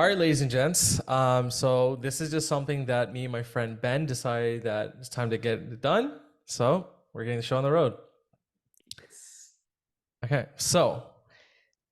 All right, ladies and gents. So this is just something that me and my friend Ben decided that it's time to get it done. So we're getting the show on the road. Yes. Okay, so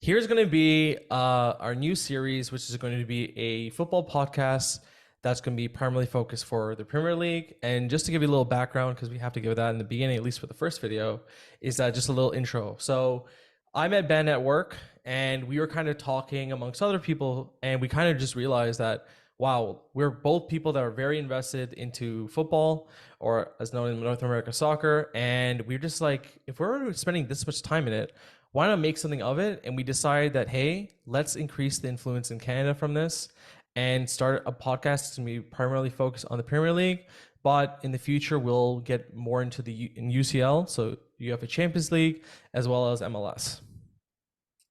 here's going to be our new series, which is going to be a football podcast that's going to be primarily focused for the Premier League. And just to give you a little background, because we have to give that in the beginning, at least for the first video, is that just a little intro. So I met Ben at work, and we were kind of talking amongst other people, and we kind of just realized that, wow, we're both people that are very invested into football, or as known in North America, soccer. And we're just like, if we're spending this much time in it, why not make something of it? And we decided that, hey, let's increase the influence in Canada from this and start a podcast that's going to be primarily focused on the Premier League. But in the future, we'll get more into the UCL, so UEFA Champions League, as well as MLS.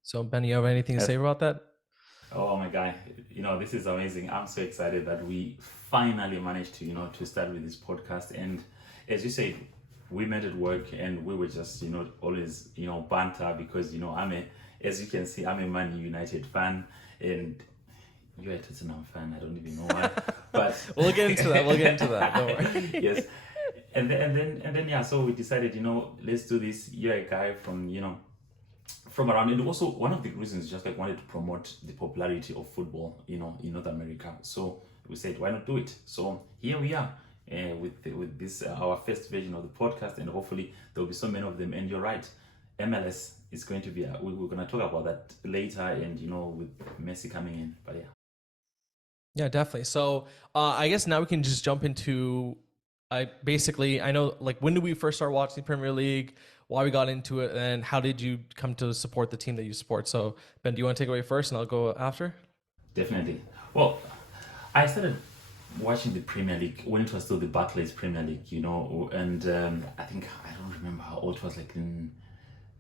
So, Ben, you have anything to say Yes. about that? Oh my God. This is amazing. I'm so excited that we finally managed to start with this podcast. And as you said, we met at work and we were just, always, banter because, as you can see, I'm a Man United fan and you're a Tottenham fan. I don't even know why, but We'll get into that. We'll get into that. Don't worry. yes. And then, yeah, so we decided, let's do this. You're a guy from around, and also one of the reasons just like wanted to promote the popularity of football in North America. So we said, why not do it? So here we are, with this our first version of the podcast, and hopefully there'll be so many of them. And you're right, MLS is going to be we're going to talk about that later, and with Messi coming in. But yeah. Yeah, definitely. So I guess now we can just jump into I know, like, when did we first start watching Premier League, why we got into it, and how did you come to support the team that you support? So Ben, do you want to take away first and I'll go after? Definitely. Well, I started watching the Premier League when it was still the Barclays Premier League, and I think I don't remember how old it was, like in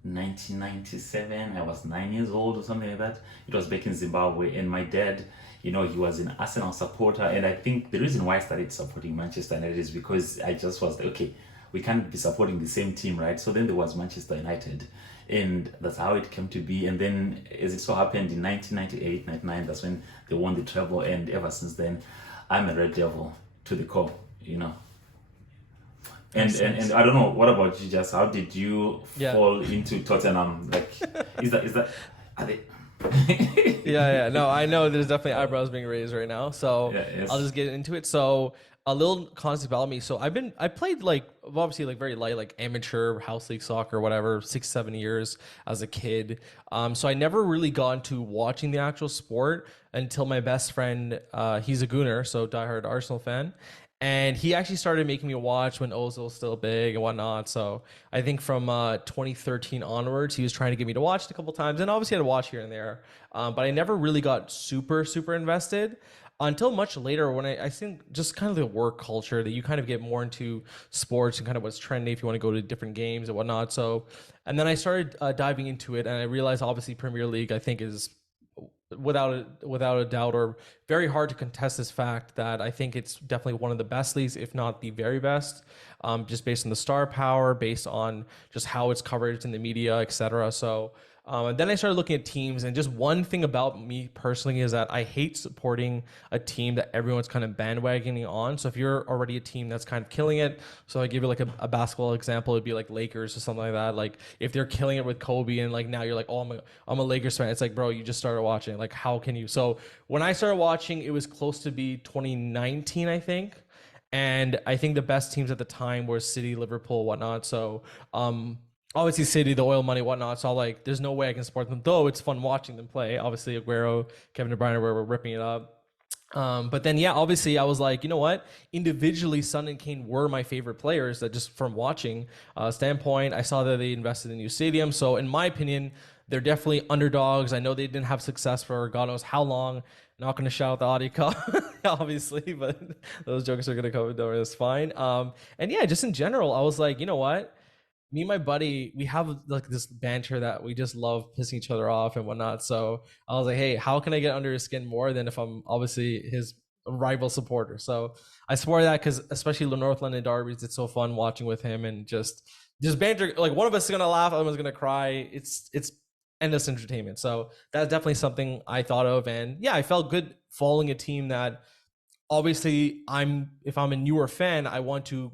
1997. I was 9 years old or something like that. It was back in Zimbabwe, and my dad, he was an Arsenal supporter, and I think the reason why I started supporting Manchester United is because I just was like, okay, we can't be supporting the same team, right? So then there was Manchester United, and that's how it came to be. And then, as it so happened, in 1998, 99, that's when they won the treble, and ever since then, I'm a Red Devil to the core. And I don't know. What about you? Just how did you Yeah. fall into Tottenham? Like, is that are they? Yeah. No, I know there's definitely eyebrows being raised right now. So Yeah. Yes. I'll just get into it. So a little context about me. So I played, like, obviously, like, very light, like amateur house league soccer, whatever, 6, 7 years as a kid. So I never really got into watching the actual sport until my best friend, he's a Gooner, so diehard Arsenal fan. And he actually started making me watch when Ozil was still big and whatnot. So I think from 2013 onwards, he was trying to get me to watch it a couple times, and obviously I had to watch here and there. But I never really got super invested until much later, when I think just kind of the work culture that you kind of get more into sports and kind of what's trending if you want to go to different games and whatnot. So, and then I started diving into it, and I realized obviously Premier League, I think, is without a doubt, or very hard to contest this fact, that I think it's definitely one of the best leagues, if not the very best, just based on the star power, based on just how it's covered in the media, etc. So and then I started looking at teams, and just one thing about me personally is that I hate supporting a team that everyone's kind of bandwagoning on. So if you're already a team that's kind of killing it, so I give you like a basketball example, it'd be like Lakers or something like that. Like, if they're killing it with Kobe, and like now you're like, oh, I'm a Lakers fan. It's like, bro, you just started watching. Like, how can you? So when I started watching, it was close to be 2019, I think. And I think the best teams at the time were City, Liverpool, whatnot. So obviously City, the oil money, whatnot. So like, there's no way I can support them, though it's fun watching them play. Obviously, Aguero, Kevin De Bruyne were ripping it up. But then, yeah, obviously I was like, you know what? Individually, Son and Kane were my favorite players, that just from watching standpoint, I saw that they invested in a new stadium. So in my opinion, they're definitely underdogs. I know they didn't have success for God knows how long. Not going to shout out the audio call, obviously, but those jokes are going to come over. It's fine. And yeah, just in general, I was like, you know what? Me and my buddy, we have like this banter that we just love pissing each other off and whatnot. So I was like, hey, how can I get under his skin more than if I'm obviously his rival supporter? So I support that, because especially the North London derbies, it's so fun watching with him, and just banter. Like, one of us is gonna laugh, other one's gonna cry. It's endless entertainment. So that's definitely something I thought of. And yeah, I felt good following a team that obviously if I'm a newer fan, I want to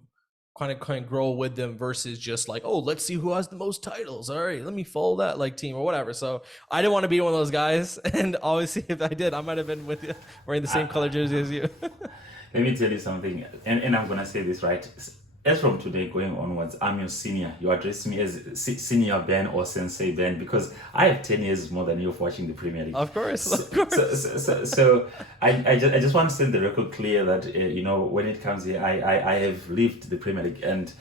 kind of grow with them versus just like, oh, let's see who has the most titles. All right, let me follow that like team or whatever. So I didn't want to be one of those guys. And obviously if I did, I might have been with you wearing the same color jersey as you. Let me tell you something, and I'm gonna say this right. As from today going onwards, I'm your senior. You address me as senior Ben or Sensei Ben because I have 10 years more than you of watching the Premier League. Of course. So I just want to set the record clear that when it comes here, I have lived the Premier League and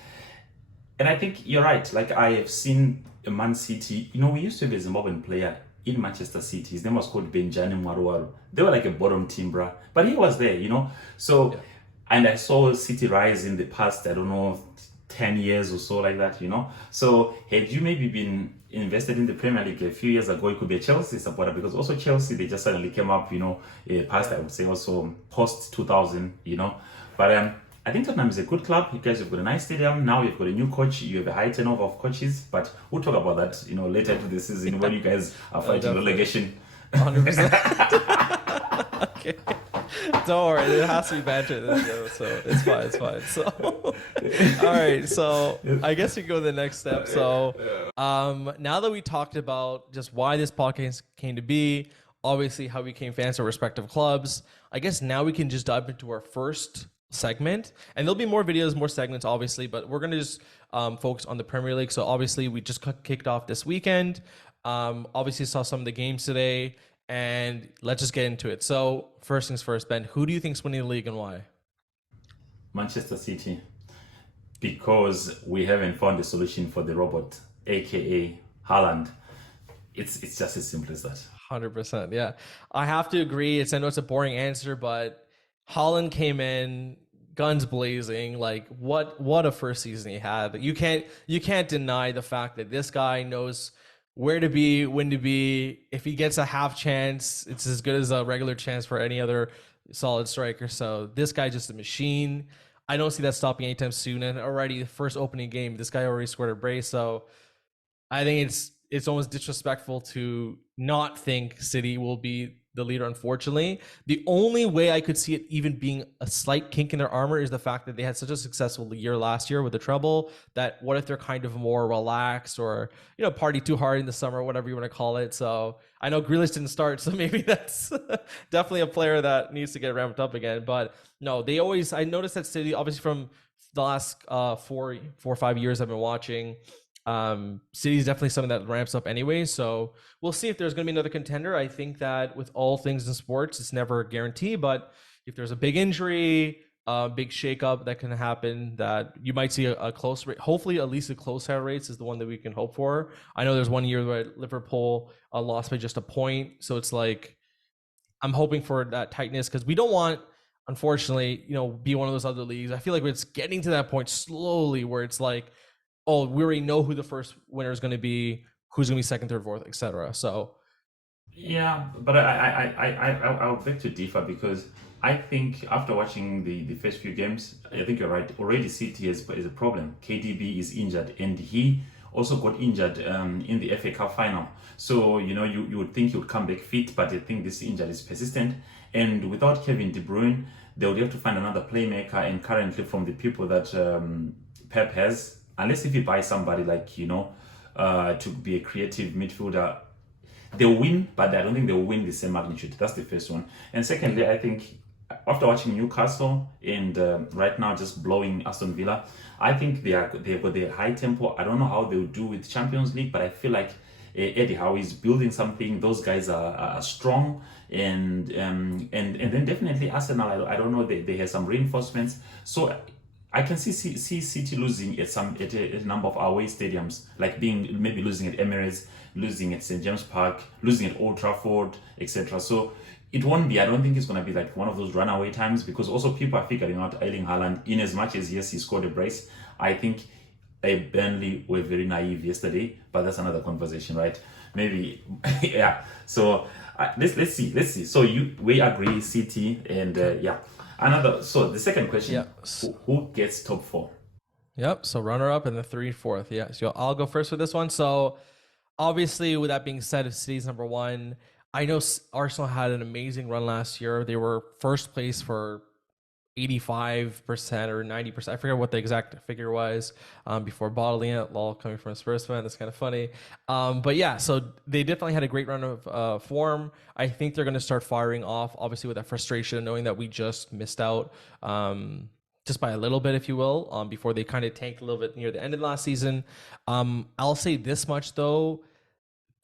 I think you're right. Like I have seen Man City. We used to have a Zimbabwean player in Manchester City. His name was called Benjani Mwaruwaru. They were like a bottom team, bruh. But he was there. So. Yeah. And I saw City rise in the past, I don't know, 10 years or so like that, So had you maybe been invested in the Premier League a few years ago, it could be a Chelsea supporter because also Chelsea, they just suddenly came up, past, I would say also post 2000, But I think Tottenham is a good club. You guys have got a nice stadium. Now you've got a new coach. You have a high turnover of coaches. But we'll talk about that, later into the season when you guys are fighting relegation. 100%. Okay. Don't worry, it has to be banter, so it's fine. So, all right, so I guess we go to the next step. So, now that we talked about just why this podcast came to be, obviously how we became fans of respective clubs, I guess now we can just dive into our first segment, and there'll be more videos, more segments, obviously, but we're gonna just focus on the Premier League. So, obviously, we just kicked off this weekend. Obviously, saw some of the games today. And let's just get into it. So, first things first, Ben, who do you think's winning the league and why? Manchester City. Because we haven't found a solution for the robot, aka Haaland. It's just as simple as that. 100%. Yeah. I have to agree. I know it's a boring answer, but Haaland came in guns blazing. Like what a first season he had. You can't deny the fact that this guy knows where to be, when to be. If he gets a half chance, it's as good as a regular chance for any other solid striker. So this guy's just a machine. I don't see that stopping anytime soon. And already the first opening game, this guy already scored a brace. So I think it's almost disrespectful to not think City will be the leader, unfortunately. The only way I could see it even being a slight kink in their armor is the fact that they had such a successful year last year with the treble, that what if they're kind of more relaxed or, party too hard in the summer, whatever you want to call it. So I know Grealish didn't start, so maybe that's definitely a player that needs to get ramped up again. But no, I noticed that City, obviously from the last 4 or 5 years I've been watching, City is definitely something that ramps up anyway, so we'll see if there's going to be another contender. I think that with all things in sports, it's never a guarantee, but if there's a big injury, big shakeup that can happen, that you might see a close rate. Hopefully at least a close out rates is the one that we can hope for. I know there's one year where Liverpool lost by just a point, so it's like I'm hoping for that tightness because we don't want, unfortunately, be one of those other leagues. I feel like it's getting to that point slowly where it's like, oh, we already know who the first winner is going to be, who's going to be second, third, fourth, etc. So, yeah, but I would beg to differ because I think after watching the first few games, I think you're right. Already City is a problem. KDB is injured, and he also got injured in the FA Cup final. So you would think he would come back fit, but I think this injury is persistent. And without Kevin De Bruyne, they would have to find another playmaker. And currently, from the people that Pep has, unless if you buy somebody like, to be a creative midfielder, they'll win, but I don't think they'll win the same magnitude. That's the first one. And secondly, I think after watching Newcastle and right now just blowing Aston Villa, I think they've got their high tempo. I don't know how they'll do with Champions League, but I feel like Eddie Howe is building something. Those guys are strong. And then definitely Arsenal, I don't know, they have some reinforcements. So I can see City losing at a number of away stadiums, like maybe losing at Emirates, losing at St. James Park, losing at Old Trafford, etc. So it won't be, I don't think it's going to be like one of those runaway times because also people are figuring out Erling Haaland in as much as, yes, he scored a brace. I think Burnley were very naive yesterday, but that's another conversation, right? Maybe, yeah. So let's see. So we agree, City, and yeah. So the second question, who gets top four? Yep. So runner up and the 3 4th. Yeah. So I'll go first with this one. So Obviously, with that being said, if City's number one, I know Arsenal had an amazing run last year. They were first place for 85% or 90%. I forget what the exact figure was before bottling it. Lol, coming from a Spurs fan, that's kind of funny. But yeah, so they definitely had a great run of form. I think they're going to start firing off, obviously, with that frustration, knowing that we just missed out. Just by a little bit, if you will, before they kind of tanked a little bit near the end of last season. I'll say this much, though.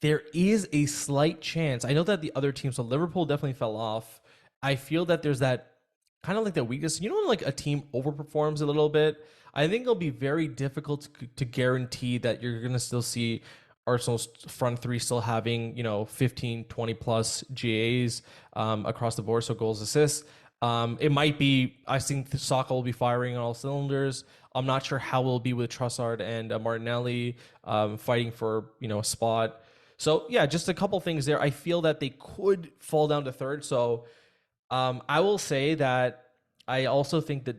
There is a slight chance. I know that the other teams, so Liverpool definitely fell off. I feel that there's that kind of like that weakness. You know, when like a team overperforms a little bit, I think it'll be very difficult to guarantee that you're going to still see Arsenal's front three still having, 15, 20 plus GAs across the board. So goals, assists. It might be, I think Saka will be firing on all cylinders. I'm not sure how it'll be with Trossard and Martinelli fighting for, a spot. So yeah, just a couple things there. I feel that they could fall down to third. So I will say that I also think that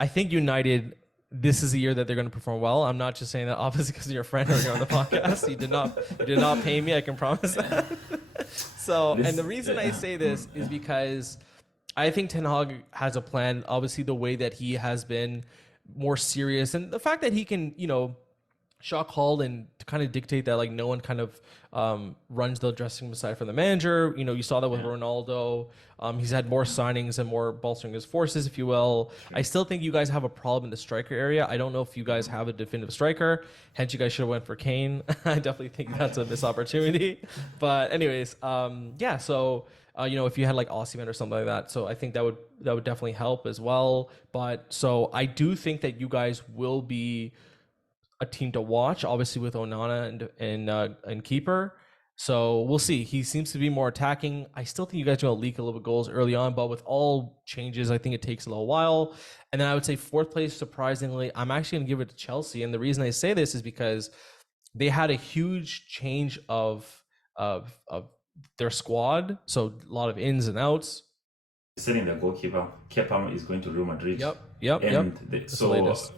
I think United, this is the year that they're going to perform well. I'm not just saying that obviously because you're a friend or you're on the podcast. You did not pay me. I can promise that. So, and the reason I say this is because I think Ten Hag has a plan. Obviously, the way that he has been more serious and the fact that he can, shot called and kind of dictate that like no one kind of runs the dressing room aside from the manager. You saw that with Ronaldo. He's had more signings and more bolstering his forces, if you will. Sure. I still think you guys have a problem in the striker area. I don't know if you guys have a definitive striker. Hence, you guys should have went for Kane. I definitely think that's a missed opportunity. But anyways, yeah. So if you had like Osimhen or something like that, so I think that would definitely help as well. But so I do think that you guys will be a team to watch, obviously with Onana and keeper. So we'll see. He seems to be more attacking. I still think you guys are going to leak a little bit goals early on, but with all changes, I think it takes a little while. And then I would say fourth place, surprisingly, I'm actually going to give it to Chelsea. And the reason I say this is because they had a huge change of their squad. So a lot of ins and outs. Selling the goalkeeper, Kepa is going to Real Madrid. Yep. And that's the latest.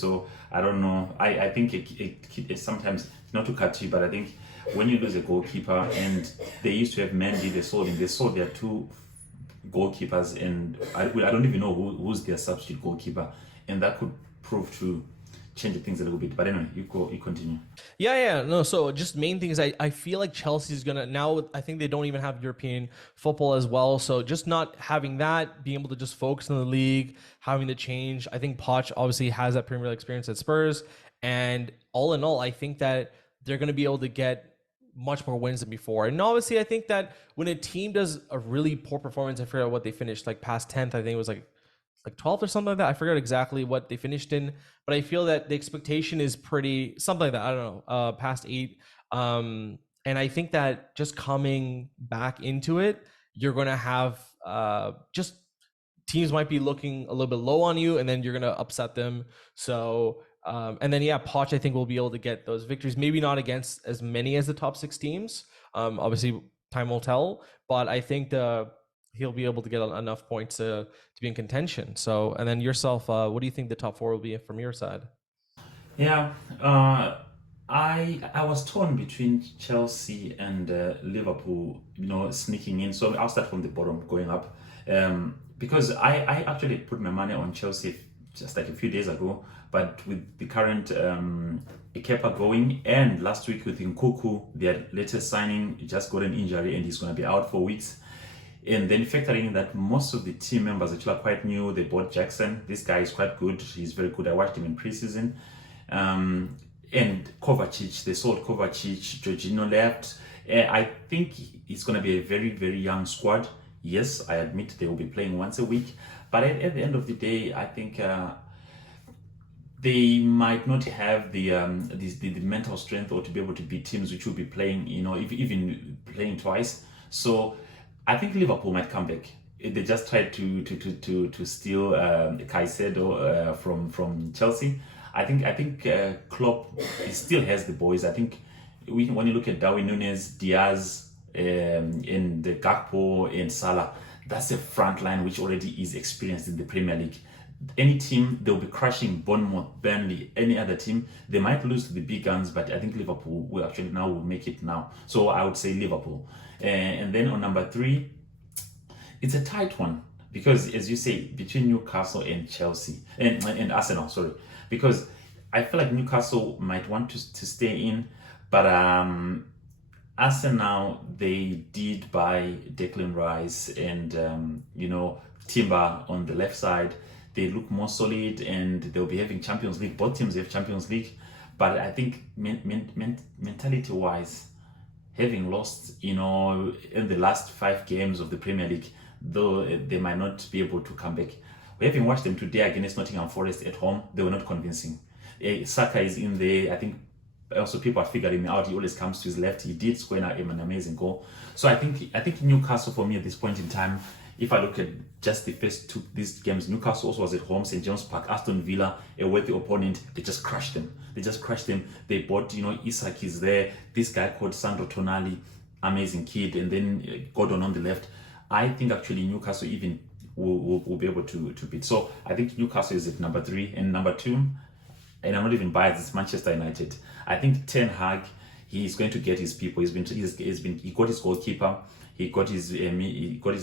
So I don't know. I think it sometimes, not to cut you, but I think when you lose a goalkeeper, and they used to have Mendy, they sold their two goalkeepers, and I don't even know who's their substitute goalkeeper, and that could prove to change things a little bit. But anyway, you continue. Yeah. No, so just main thing is I feel like Chelsea's going to, now I think they don't even have European football as well. So just not having that, being able to just focus on the league, having to change. I think Poch obviously has that Premier League experience at Spurs. And all in all, I think that they're going to be able to get much more wins than before. And obviously, I think that when a team does a really poor performance, I forget what they finished, like past 10th, I think it was like 12th or something like that. I forget exactly what they finished in, but I feel that the expectation is pretty something like that. I don't know, past 8. And I think that just coming back into it, you're going to have just teams might be looking a little bit low on you, and then you're going to upset them. So, and then, Poch, I think will be able to get those victories, maybe not against as many as the top 6 teams. Obviously, time will tell, but I think he'll be able to get enough points to be in contention. So, and then yourself, what do you think the top 4 will be from your side? Yeah, I was torn between Chelsea and Liverpool, sneaking in. So I'll start from the bottom, going up, because I actually put my money on Chelsea just like a few days ago. But with the current Kepa going, and last week with Nkuku, their latest signing, just got an injury and he's going to be out for weeks. And then factoring in that most of the team members actually are quite new. They bought Jackson. This guy is quite good. He's very good. I watched him in preseason. And Kovacic, they sold Kovacic. Jorginho left. I think it's going to be a very, very young squad. Yes, I admit they will be playing once a week. But at the end of the day, I think they might not have the mental strength or to be able to beat teams which will be playing, even playing twice. So I think Liverpool might come back. They just tried to steal Caicedo from Chelsea. I think Klopp still has the boys. I think when you look at Darwin Núñez, Diaz, and the Gakpo and Salah, that's a front line which already is experienced in the Premier League. any team, they'll be crushing Bournemouth, Burnley, any other team. They might lose to the big guns, but I think Liverpool will actually now will make it now. So I would say Liverpool. And then on number 3, it's a tight one because, as you say, between Newcastle and Chelsea and Arsenal, sorry, because I feel like Newcastle might want to stay in, but Arsenal, they did buy Declan Rice and Timber on the left side. They look more solid and they'll be having Champions League. Both teams have Champions League, but I think mentality-wise, having lost, in the last 5 games of the Premier League, though they might not be able to come back. Having watched them today against Nottingham Forest at home, they were not convincing. Saka is in there. I think also people are figuring him out. He always comes to his left. He did score an amazing goal. So I think Newcastle, for me at this point in time, if I look at just the first 2 these games, Newcastle also was at home, St. James Park, Aston Villa, a worthy opponent. They just crushed them. They bought, Isak is there. This guy called Sandro Tonali, amazing kid, and then Gordon on the left. I think actually Newcastle even will be able to beat. So I think Newcastle is at number 3, and number 2, and I'm not even biased, it's Manchester United. I think Ten Hag, he's going to get his people. He got his goalkeeper. He got his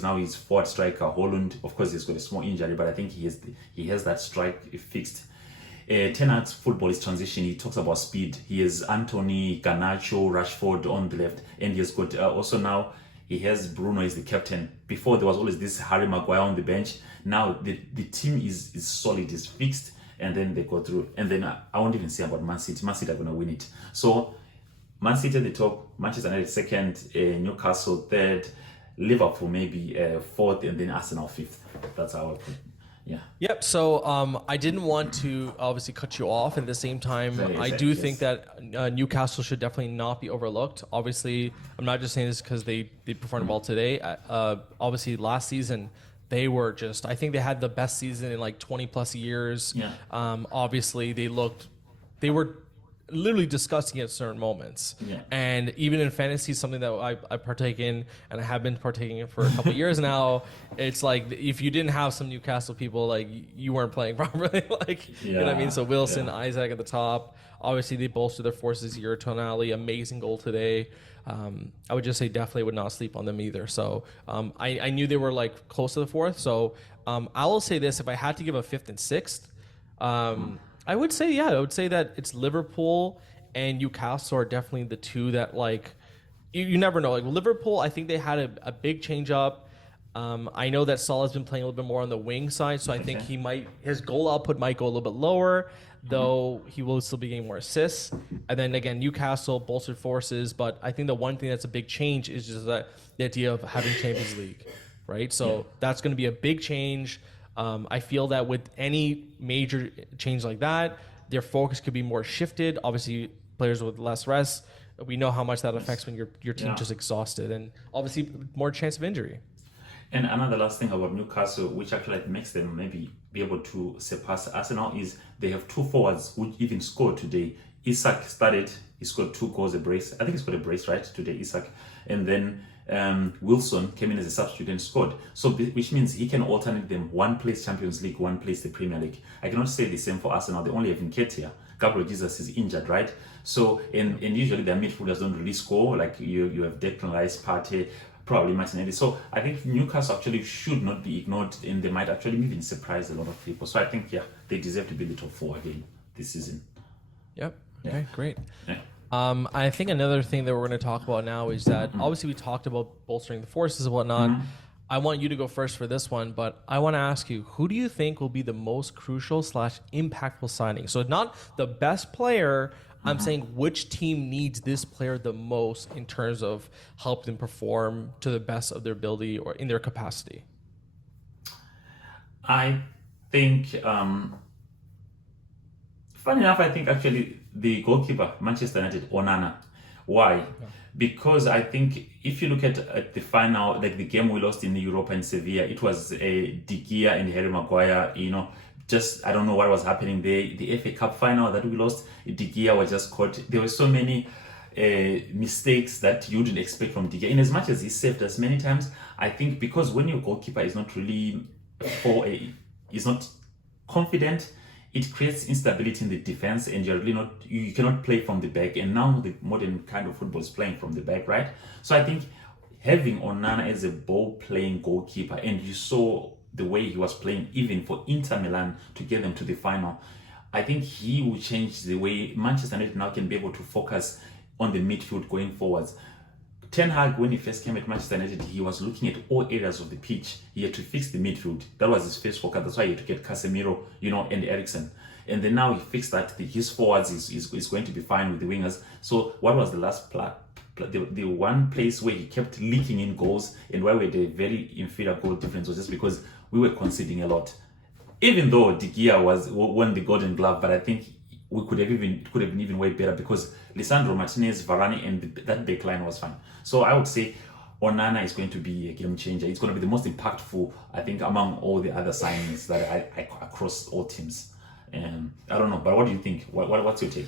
now his forward striker Holland. Of course, he's got a small injury, but I think he has that strike fixed. Ten Hag's football is transition. He talks about speed. He has Anthony, Garnacho, Rashford on the left, and he's got also now he has Bruno as the captain. Before there was always this Harry Maguire on the bench. Now the team is solid, is fixed, and then they go through. And then I won't even say about Man City. Man City are going to win it. So Man City at the top, Manchester United second, Newcastle third, Liverpool maybe fourth, and then Arsenal fifth. That's how I put it. Yeah. Yep. So I didn't want to obviously cut you off. At the same time, I do think that Newcastle should definitely not be overlooked. Obviously, I'm not just saying this because they performed well today. Obviously, last season, they were just, I think they had the best season in like 20 plus years. Yeah. Obviously, they were literally disgusting at certain moments. Yeah. And even in fantasy, something that I partake in and I have been partaking in for a couple of years now, it's like if you didn't have some Newcastle people, like you weren't playing properly. You know what I mean? So Wilson, Isaac at the top. Obviously, they bolstered their forces here. Tonali, amazing goal today. I would just say definitely would not sleep on them either. So I knew they were like close to the fourth. So I will say this, if I had to give a fifth and sixth, I would say that it's Liverpool and Newcastle are definitely the two that like you never know. Like Liverpool, I think they had a big change up. I know that Salah's been playing a little bit more on the wing side, so I think his goal output might go a little bit lower, though he will still be getting more assists. And then again, Newcastle bolstered forces, but I think the one thing that's a big change is just that the idea of having Champions League, right? So that's going to be a big change. I feel that with any major change like that, their focus could be more shifted. Obviously, players with less rest, we know how much that affects when your team just exhausted, and obviously more chance of injury. And another last thing about Newcastle, which actually makes them maybe be able to surpass Arsenal, is they have 2 forwards who even scored today. Isak started, he scored 2 goals, a brace. I think he scored a brace, right, today, Isak. And then Wilson came in as a substitute and scored. So, which means he can alternate them. One plays Champions League, one plays the Premier League. I cannot say the same for Arsenal. They only have Nketiah. Gabriel Jesus is injured, right? So, and usually their midfielders don't really score. Like you have Declan Rice, Partey, probably Martinelli. So I think Newcastle actually should not be ignored, and they might actually even surprise a lot of people. So I think, they deserve to be the top 4 again this season. Yep. Okay, great. Yeah. I think another thing that we're going to talk about now is that obviously we talked about bolstering the forces and whatnot. I want you to go first for this one, but I want to ask you, who do you think will be the most crucial / impactful signing? So not the best player, I'm saying which team needs this player the most in terms of helping them perform to the best of their ability or in their capacity. I think, funny enough, I think actually the goalkeeper, Manchester United, Onana. Why? Because I think if you look at the final, like the game we lost in Europe and Sevilla, it was De Gea and Harry Maguire, just, I don't know what was happening there. The FA Cup final that we lost, De Gea was just caught. There were so many mistakes that you wouldn't expect from De Gea. In as much as he saved us many times, I think because when your goalkeeper is not really is not confident. It creates instability in the defense, and you cannot play from the back. And now the modern kind of football is playing from the back, right? So I think having Onana as a ball-playing goalkeeper, and you saw the way he was playing even for Inter Milan to get them to the final, I think he will change the way Manchester United now can be able to focus on the midfield going forwards. Ten Hag, when he first came at Manchester United, he was looking at all areas of the pitch. He had to fix the midfield. That was his first focus. That's why he had to get Casemiro, and Eriksen. And then now he fixed that. His forwards is going to be fine with the wingers. So what was the last the one place where he kept leaking in goals and where we had a very inferior goal difference was just because we were conceding a lot. Even though De Gea won the Golden Glove, but I think we could have been even way better because Lisandro Martinez, Varane, and that back line was fine. So I would say Onana is going to be a game changer. It's going to be the most impactful, I think, among all the other signings that I across all teams. I don't know, but what do you think? What's your take?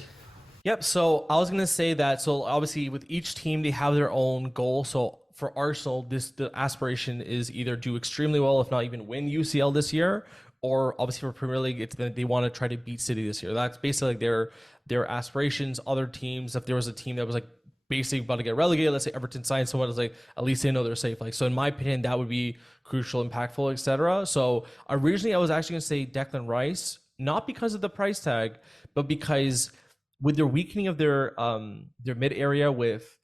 Yep. So I was going to say that. So obviously with each team, they have their own goal. So for Arsenal, the aspiration is either do extremely well, if not even win UCL this year, or obviously for Premier League, it's that they want to try to beat City this year. That's basically like their aspirations. Other teams, if there was a team that was like basically about to get relegated, let's say Everton signed someone, it's like at least they know they're safe. Like, so in my opinion, that would be crucial, impactful, etc. So originally I was actually going to say Declan Rice, not because of the price tag, but because with their weakening of their mid area with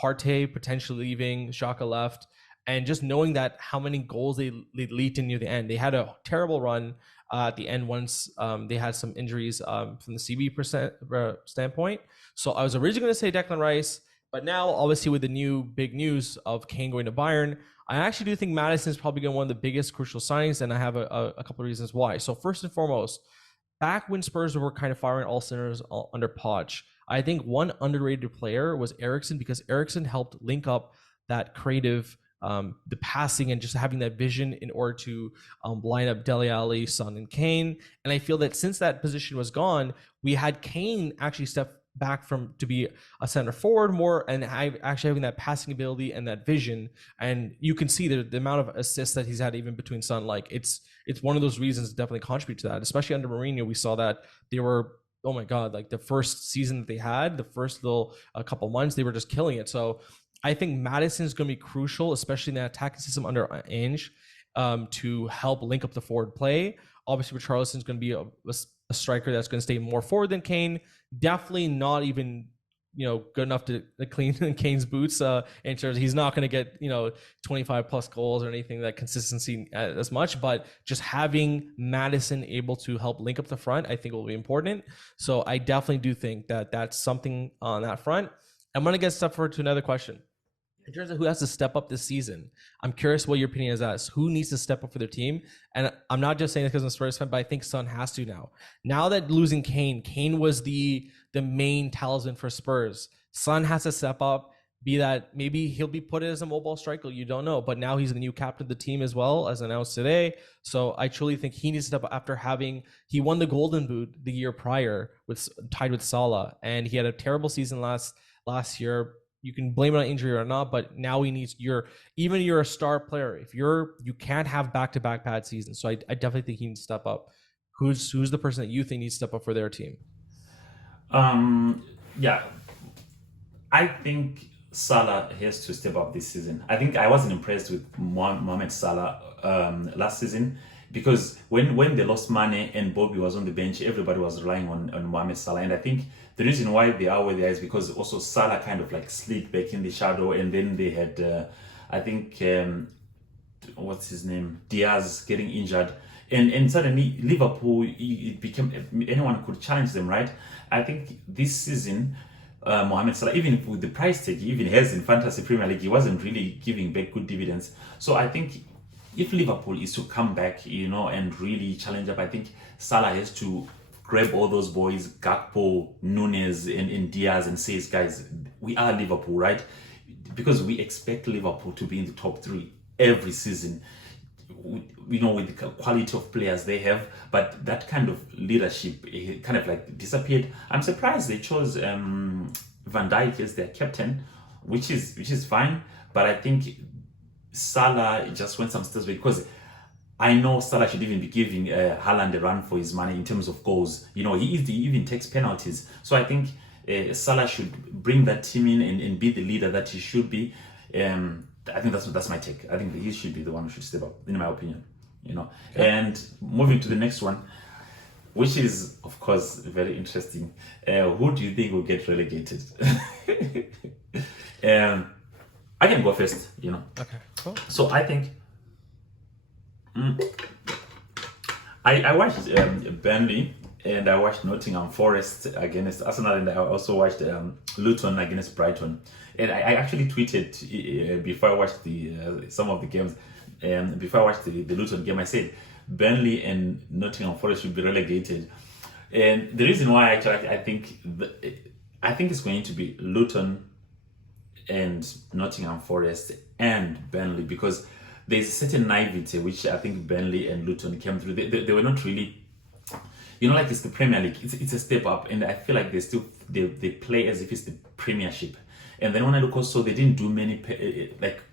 Partey potentially leaving, Xhaka left, and just knowing that how many goals they leaked in near the end. They had a terrible run at the end once they had some injuries from the CB standpoint. So I was originally going to say Declan Rice, but now obviously with the new big news of Kane going to Bayern, I actually do think Maddison is probably going to be one of the biggest crucial signings, and I have a couple of reasons why. So first and foremost, back when Spurs were kind of firing all cylinders under Poch, I think one underrated player was Eriksen, because Eriksen helped link up that creative, the passing and just having that vision in order to line up Dele Alli, Son, and Kane. And I feel that since that position was gone, we had Kane actually step back to be a center forward more, and actually having that passing ability and that vision. And you can see the amount of assists that he's had even between Son. Like it's one of those reasons to definitely contribute to that. Especially under Mourinho, we saw that they were, oh my God, like the first season that they had, the first little couple months, they were just killing it. So I think Maddison is going to be crucial, especially in that attacking system under Ange, to help link up the forward play. Obviously, Richarlison is going to be a striker that's going to stay more forward than Kane. Definitely not even, good enough to clean Kane's boots. In terms, he's not going to get 25 plus goals or anything, that consistency as much. But just having Maddison able to help link up the front, I think will be important. So I definitely do think that that's something on that front. I'm going to get stuff to another question. In terms of who has to step up this season, I'm curious what your opinion is as who needs to step up for their team. And I'm not just saying this because I'm a Spurs fan, but I think Son has to now. Now that losing Kane was the main talisman for Spurs. Son has to step up, be that maybe he'll be put as a mobile striker. You don't know. But now he's the new captain of the team as well, as announced today. So I truly think he needs to step up after he won the Golden Boot the year prior, tied with Salah. And he had a terrible season last year. You can blame it on injury or not, but now he needs you're a star player. If you can't have back-to-back bad seasons. So I definitely think he needs to step up. Who's the person that you think needs to step up for their team? Yeah, I think Salah has to step up this season. I think I wasn't impressed with Mohamed Salah last season, because when they lost Mane and Bobby was on the bench, everybody was relying on Mohamed Salah. And I think the reason why they are where they are is because also Salah kind of like slid back in the shadow, and then they had, I think, what's his name? Diaz getting injured. And suddenly Liverpool, it became, anyone could challenge them, right? I think this season, Mohamed Salah, even with the price tag he even has in Fantasy Premier League, he wasn't really giving back good dividends. So I think if Liverpool is to come back, and really challenge up, I think Salah has to grab all those boys, Gakpo, Nunes, and Diaz, and says, guys, we are Liverpool, right? Because we expect Liverpool to be in the top 3 every season, with the quality of players they have. But that kind of leadership kind of like disappeared. I'm surprised they chose Van Dijk as their captain, which is fine. But I think Salah just went some steps back, because I know Salah should even be giving Haaland a run for his money in terms of goals. He even takes penalties. So I think Salah should bring that team in and be the leader that he should be. I think that's my take. I think that he should be the one who should step up, in my opinion. Okay. And moving to the next one, which is, of course, very interesting. Who do you think will get relegated? I can go first, Okay, cool. So I think I watched Burnley and I watched Nottingham Forest against Arsenal, and I also watched Luton against Brighton. And I actually tweeted before I watched some of the games, before I watched the Luton game, I said Burnley and Nottingham Forest should be relegated. And the reason why I think it's going to be Luton and Nottingham Forest and Burnley, because there's a certain naivety which I think Burnley and Luton came through. They were not really, like it's the Premier League. It's a step up, and I feel like they play as if it's the Premiership. And then when I look also, they didn't do many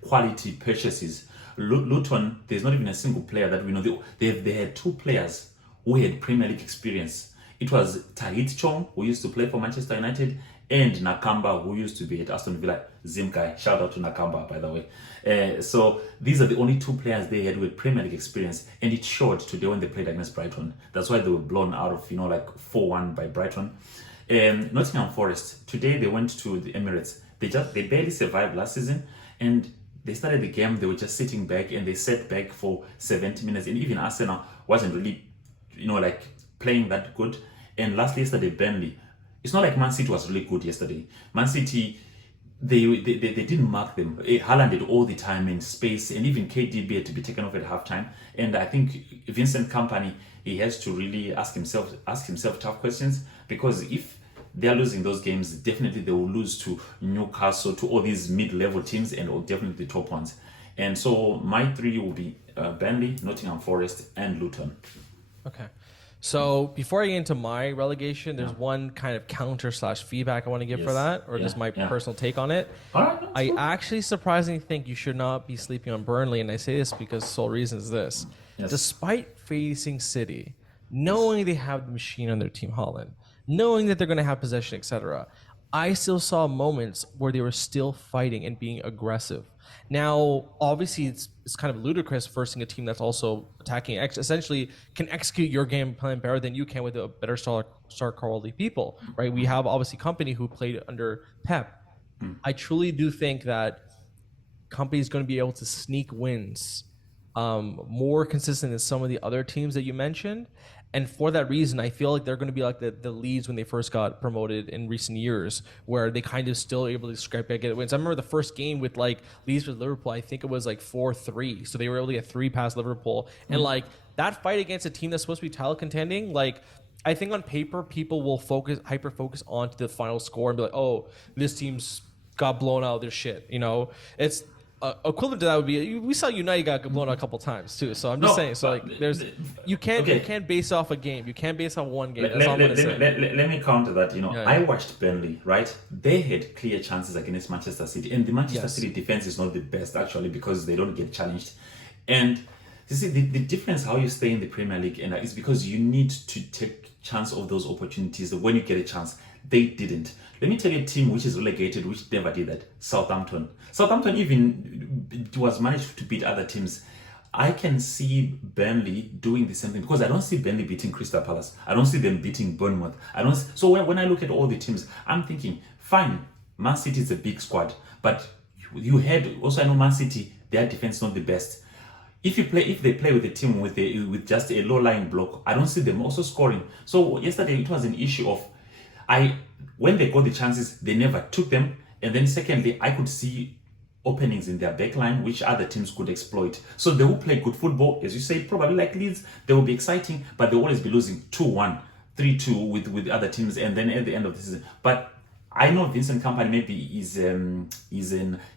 quality purchases. Luton, there's not even a single player that we know. They had two players who had Premier League experience. It was Tahith Chong, who used to play for Manchester United, and Nakamba, who used to be at Aston Villa. Zimkai, shout out to Nakamba, by the way. So these are the only two players they had with Premier League experience, and it showed today when they played against Brighton. That's why they were blown out of 4-1 by Brighton. Nottingham Forest, today they went to the Emirates. They barely survived last season, and they started the game, they were just sitting back, and they sat back for 70 minutes, and even Arsenal wasn't really playing that good. And lastly, yesterday, Burnley, it's not like Man City was really good yesterday. Man City, they didn't mark them. Haaland did all the time in space, and even KDB had to be taken off at halftime. And I think Vincent Kompany, he has to really ask himself tough questions, because if they are losing those games, definitely they will lose to Newcastle, to all these mid-level teams, and definitely the top ones. And so my three will be Burnley, Nottingham Forest, and Luton. Okay. So before I get into my relegation, there's one kind of counter/feedback I want to give for that, or just my personal take on it. I actually surprisingly think you should not be sleeping on Burnley, and I say this because the sole reason is this. Yes. Despite facing City, knowing they have the machine on their team, Holland, knowing that they're going to have possession, etc., I still saw moments where they were still fighting and being aggressive. Now, obviously, it's kind of ludicrous versing a team that's also attacking, essentially can execute your game plan better than you can with a better star quality people, right? We have obviously Company who played under Pep. I truly do think that Company is going to be able to sneak wins more consistent than some of the other teams that you mentioned. And for that reason, I feel like they're going to be like the Leeds when they first got promoted in recent years, where they kind of still able to scrape back get wins. I remember the first game with Leeds with Liverpool, I think it was 4-3. So they were able to get 3 past Liverpool. And that fight against a team that's supposed to be title contending, I think on paper, people will hyper focus onto the final score and be like, oh, this team's got blown out of their shit. It's equivalent to that would be, we saw United got blown out a couple times too. So I'm just saying. So you can't base off a game. You can't base off one game. That's all I'm gonna say. Let me counter that. I watched Burnley. Right, they had clear chances against Manchester City, and the Manchester City defense is not the best actually, because they don't get challenged. And you see the difference how you stay in the Premier League, and is because you need to take chance of those opportunities when you get a chance. They didn't. Let me tell you a team which is relegated, which never did that. Southampton even was managed to beat other teams. I can see Burnley doing the same thing, because I don't see Burnley beating Crystal Palace. I don't see them beating Bournemouth. So when I look at all the teams, I'm thinking, fine, Man City is a big squad, but you had also, I know Man City, their defense is not the best. If they play with a team with just a low-lying block, I don't see them also scoring. So yesterday it was an issue of when they got the chances, they never took them. And then secondly, I could see openings in their backline which other teams could exploit. So they will play good football, as you say, probably like Leeds. They will be exciting, but they'll always be losing 2-1, 3-2 with other teams, and then at the end of the season. But I know Vincent Kompany maybe he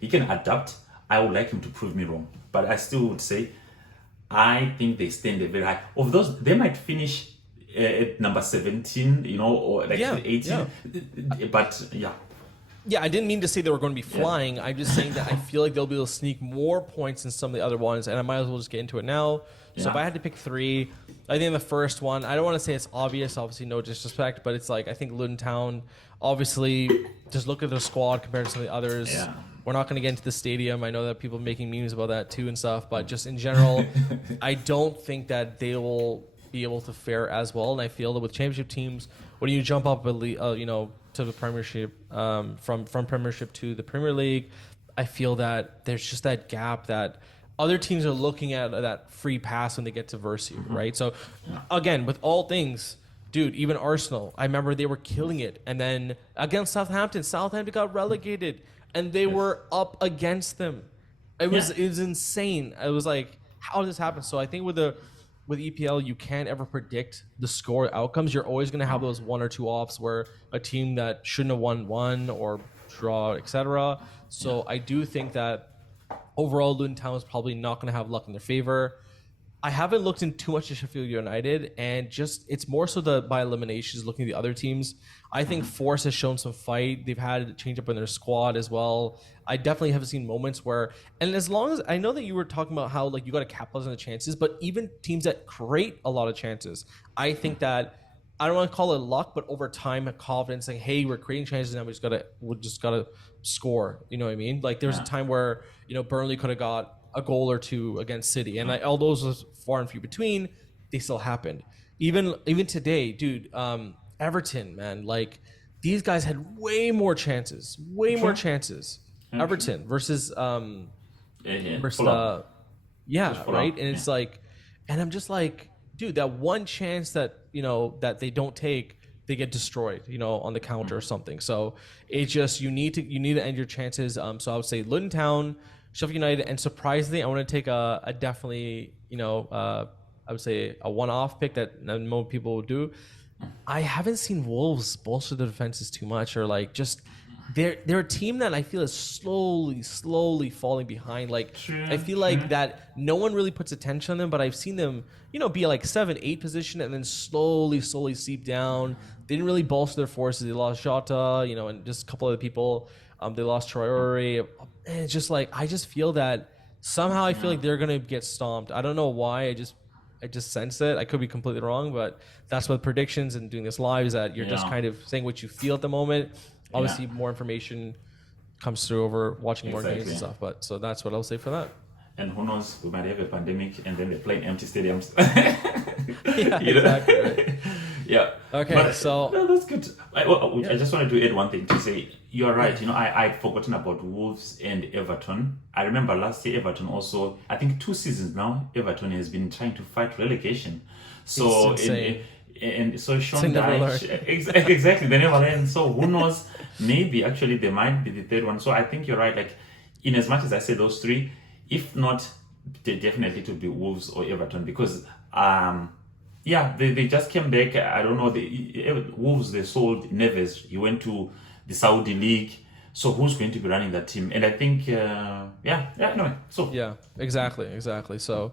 can adapt. I would like him to prove me wrong, but I still would say I think they stand very high. Of those, they might finish at number 17, or 18. But yeah. Yeah, I didn't mean to say they were going to be flying. I'm just saying that I feel like they'll be able to sneak more points than some of the other ones, and I might as well just get into it now. So if I had to pick three, I think the first one, I don't want to say it's obvious, obviously no disrespect, but it's like I think Luton Town, obviously, just look at their squad compared to some of the others. Yeah. We're not going to get into the stadium. I know that people are making memes about that too and stuff, but just in general, I don't think that they will be able to fare as well. And I feel that with championship teams, when you jump up, to the Premiership, from Premiership to the Premier League, I feel that there's just that gap that other teams are looking at that free pass when they get to verse you, right? So, again, with all things, dude, even Arsenal, I remember they were killing it. And then against Southampton got relegated, and they were up against them. It was insane. I was like, how did this happen? So I think with EPL, you can't ever predict the score outcomes. You're always going to have those one or two offs where a team that shouldn't have won or draw, etc. So I do think that overall, Luton Town is probably not going to have luck in their favor. I haven't looked in too much to Sheffield United, and just it's more so by eliminations, looking at the other teams. I think Force has shown some fight. They've had a change up in their squad as well. I definitely have seen moments where, and as long as I know that you were talking about how like you got to capitalize on the chances, but even teams that create a lot of chances, I think that I don't want to call it luck, but over time, confidence saying, "Hey, we're creating chances now. We just gotta score." You know what I mean? Like there was a time where Burnley could have got a goal or two against City, and all those was far and few between. They still happened. Even today, dude. Everton, man, like these guys had way more chances. Everton versus right? And it's like, and I'm just like, dude, that one chance that that they don't take, they get destroyed, on the counter or something. So it's just you need to end your chances. So I would say Luton Town, Sheffield United, and surprisingly, I want to take a definitely I would say a one-off pick that most people will do. I haven't seen Wolves bolster the defenses too much, or like just they're a team that I feel is slowly falling behind. Like I feel like that no one really puts attention on them, but I've seen them, be like 7-8 position and then slowly seep down. They didn't really bolster their forces. They lost Jota, and just a couple other people. They lost Traore. And it's just like I just feel that somehow I feel like they're gonna get stomped. I don't know why. I just sense it. I could be completely wrong, but that's what predictions and doing this live is that you're just kind of saying what you feel at the moment. Obviously, more information comes through over watching more games and stuff. But so that's what I'll say for that. And who knows, we might have a pandemic and then they play in empty stadiums. Exactly. Right. Yeah. Okay, but, so no, that's good. I just wanted to add one thing to say. You're right. I'd forgotten about Wolves and Everton. I remember last year Everton also. I think 2 seasons now. Everton has been trying to fight relegation. So and so Sean Dyche, exactly. They never learn. So who knows? Maybe actually they might be the third one. So I think you're right. Like in as much as I say those three, if not, they definitely to be Wolves or Everton because they just came back. I don't know. The Wolves, they sold Neves. He went to the Saudi League. So who's going to be running that team? And I think, anyway. So yeah, exactly. So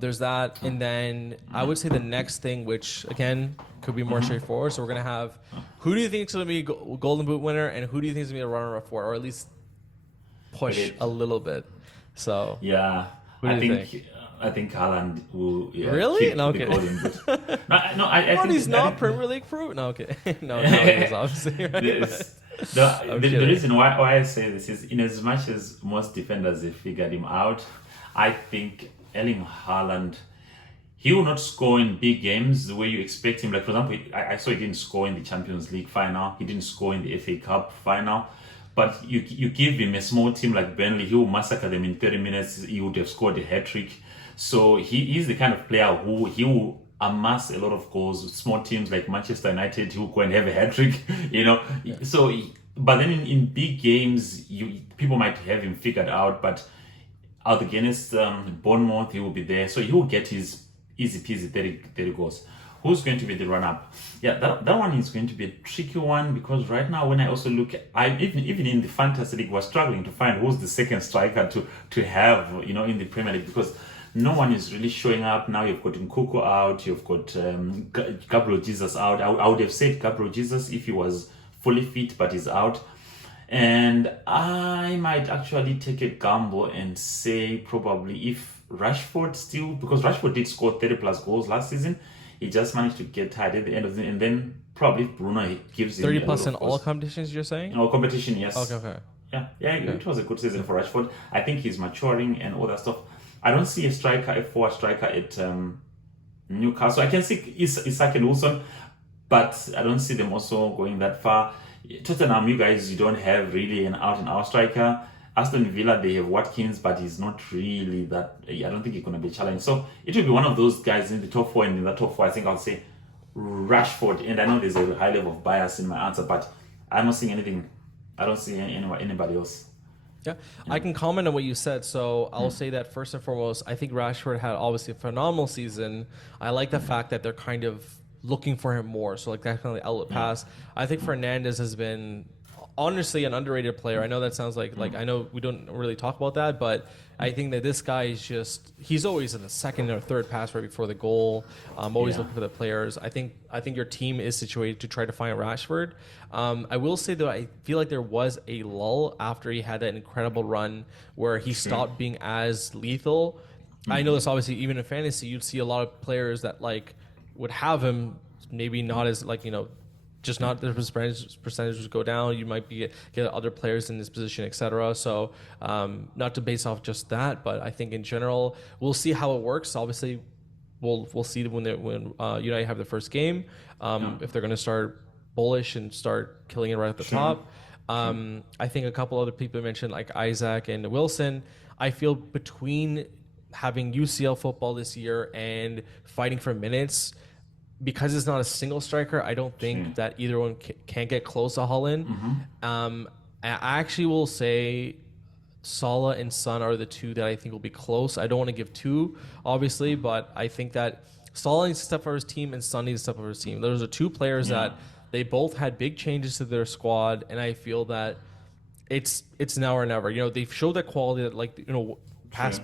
there's that. And then I would say the next thing, which again could be more straightforward. So we're going to have, who do you think is going to be Golden Boot winner? And who do you think is going to be a runner-up for? Or at least push a little bit. So yeah, I think Haaland will really? No, okay. The Golden Boot. I think he's not Premier League fruit. No, okay. no, he's obviously right. The reason why I say this is, in as much as most defenders have figured him out, I think Erling Haaland, he will not score in big games the way you expect him. Like for example, I saw he didn't score in the Champions League final. He didn't score in the FA Cup final. But you give him a small team like Burnley, he will massacre them in 30 minutes. He would have scored a hat-trick. So he is the kind of player who he will amass a lot of goals. Small teams like Manchester United, he will go and have a hat-trick, So, but then in big games, people might have him figured out. But out against Bournemouth, he will be there. So he will get his easy peasy 30 goals. Who's going to be the run-up? Yeah, that one is going to be a tricky one because right now when I also look at, even in the Fantasy League, we're struggling to find who's the second striker to have, in the Premier League because no one is really showing up. Now you've got Nkunku out, you've got Gabriel Jesus out. I would have said Gabriel Jesus if he was fully fit, but he's out. And I might actually take a gamble and say probably if Rashford still, because Rashford did score 30 plus goals last season, he just managed to get tired at the end of the, and then probably Bruno gives him 30 a plus lot in of all goals. competitions, you're saying? In all competition, yes. Okay. Yeah, it was a good season for Rashford. I think he's maturing and all that stuff. I don't see a forward striker at Newcastle. I can see Isak and Wilson, but I don't see them also going that far. Tottenham, you don't have really an out-and-out striker. Aston Villa, they have Watkins, but he's not really that. I don't think he's going to be challenged. So it will be one of those guys in the top four, and in the top four, I think I'll say Rashford. And I know there's a high level of bias in my answer, but I'm not seeing anything. I don't see anybody else. Yeah, I can comment on what you said. So I'll say that first and foremost, I think Rashford had obviously a phenomenal season. I like the fact that they're kind of looking for him more. So like that kind of outlet pass. I think Fernandes has been honestly an underrated player. I know that sounds like I know we don't really talk about that, but I think that this guy is he's always in the second or third pass right before the goal. Always looking for the players. I think your team is situated to try to find Rashford. I will say though, I feel like there was a lull after he had that incredible run where he stopped being as lethal. I know this obviously even in fantasy, you'd see a lot of players that like would have him maybe not as just not the percentages go down. You might get other players in this position, etc. So not to base off just that, but I think in general we'll see how it works. Obviously, we'll see when United have the first game if they're going to start bullish and start killing it right at the top. I think a couple other people mentioned like Isaac and Wilson. I feel between having UCL football this year and fighting for minutes, because it's not a single striker, I don't think that either one can get close to Holland. I actually will say Salah and Son are the two that I think will be close. I don't want to give two, obviously, but I think that Salah needs to step for his team and Son needs to step for his team. Those are two players that they both had big changes to their squad, and I feel that it's now or never. They've showed that quality that past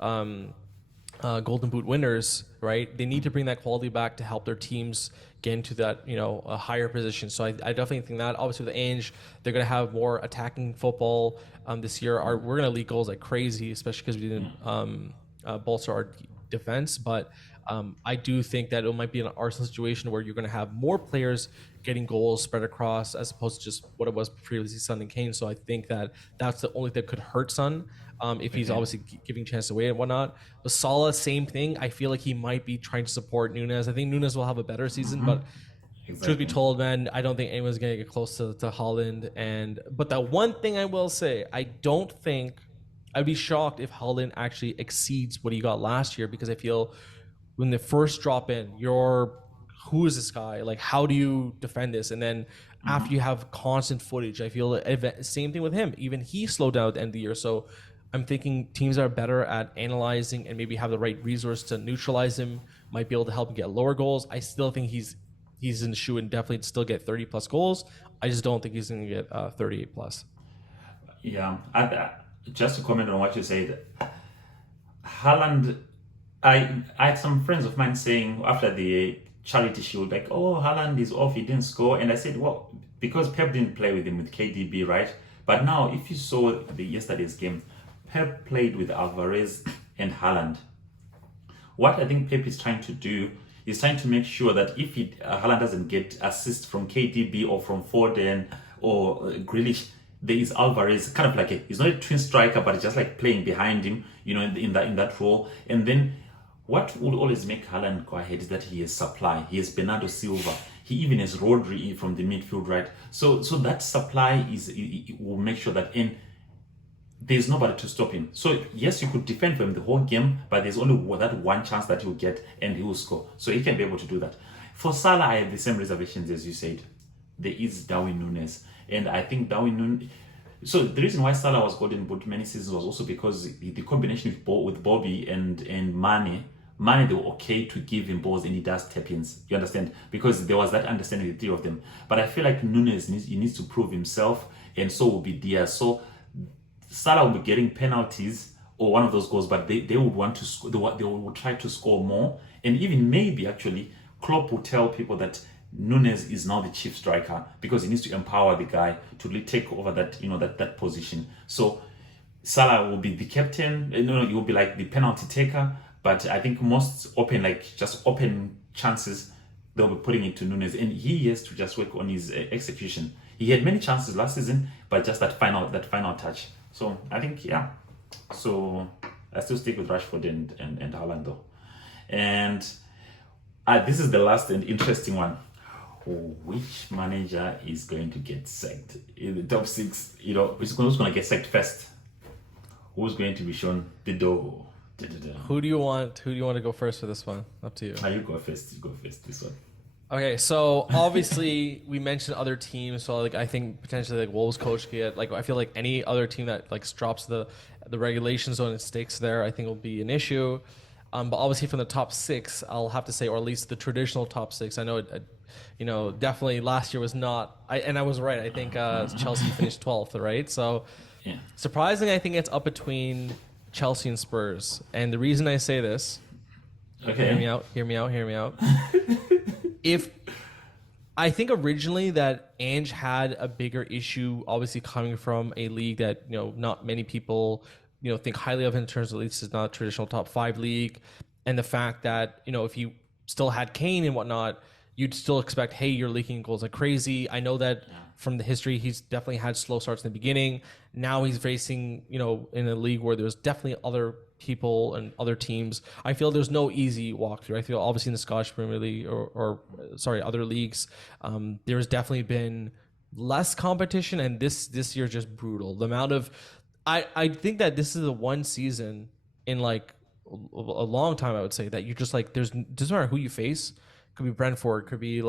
Golden Boot winners, right? They need to bring that quality back to help their teams get into that, a higher position. So I definitely think that obviously with Ange, they're going to have more attacking football this year. We're going to leak goals like crazy, especially because we didn't bolster our defense. But I do think that it might be an Arsenal situation where you're going to have more players getting goals spread across as opposed to just what it was previously Son and Kane. So I think that's the only thing that could hurt Son. If he's obviously giving chance away and whatnot. But Salah, same thing. I feel like he might be trying to support Nunes. I think Nunes will have a better season, but truth be told, man, I don't think anyone's going to get close to Haaland. But that one thing I will say, I don't think I'd be shocked if Haaland actually exceeds what he got last year, because I feel when they first drop in, who is this guy? Like, how do you defend this? And then after you have constant footage, I feel same thing with him. Even he slowed down at the end of the year. So I'm thinking teams that are better at analyzing and maybe have the right resource to neutralize him might be able to help him get lower goals. I still think he's in the shoe and definitely still get 30 plus goals. I just don't think he's going to get 38 plus. Yeah, just to comment on what you said, Haaland, I had some friends of mine saying after the Charity Shield, like, oh, Haaland is off, he didn't score. And I said, well, because Pep didn't play with him with KDB, right? But now, if you saw yesterday's game, Pep played with Alvarez and Haaland. What I think Pep is trying to do is trying to make sure that if Haaland doesn't get assist from KDB or from Foden or Grealish, there is Alvarez, kind of like he's not a twin striker, but it's just like playing behind him, in that role. And then what will always make Haaland go ahead is that he has supply. He has Bernardo Silva. He even has Rodri from the midfield, right? So that supply will make sure that there's nobody to stop him. So yes, you could defend for him the whole game, but there's only that one chance that he'll get and he will score. So he can be able to do that. For Salah, I have the same reservations as you said. There is Darwin Núñez. And I think Darwin Núñez... So the reason why Salah was Golden Boot many seasons was also because the combination with Bobby and Mane, they were okay to give him balls and he does tap-ins. You understand? Because there was that understanding with the three of them. But I feel like Núñez needs to prove himself, and so will be Diaz. So Salah will be getting penalties or one of those goals, but they would want to they will try to score more. And even maybe actually Klopp will tell people that Nunes is now the chief striker because he needs to empower the guy to really take over that, that position. So Salah will be the captain, he will be like the penalty taker, but I think most open chances, they'll be putting it to Nunes, and he has to just work on his execution. He had many chances last season, but just that final touch. So I think, yeah. So I still stick with Rashford and Haaland though. And this is the last and interesting one. Which manager is going to get sacked in the top 6? Who's going to get sacked first? Who's going to be shown the door? Who do you want to go first for this one? Up to you. You go first. You go first. This one. Okay, so obviously we mentioned other teams. So I think potentially Wolves coach could get I feel like any other team that drops the regulation zone and stakes there, I think will be an issue. But obviously from the top 6, I'll have to say, or at least the traditional top 6. I know definitely last year was not. I was right. I think Chelsea finished 12th, right? So yeah. Surprisingly, I think it's up between Chelsea and Spurs. And the reason I say this, okay, hear me out. If I think originally that Ange had a bigger issue, obviously coming from a league that not many people think highly of in terms of, at least it's not a traditional top 5 league, and the fact that if you still had Kane and whatnot, you'd still expect, hey, you're leaking goals like crazy. I know that from the history, he's definitely had slow starts in the beginning. Now he's facing in a league where there's definitely other people and other teams. I feel there's no easy walkthrough. I feel obviously in the Scottish Premier League or other leagues, there's definitely been less competition, and this year just brutal. The amount of I think that this is the one season in a long time, I would say, that you're just doesn't matter who you face. Could be Brentford, could be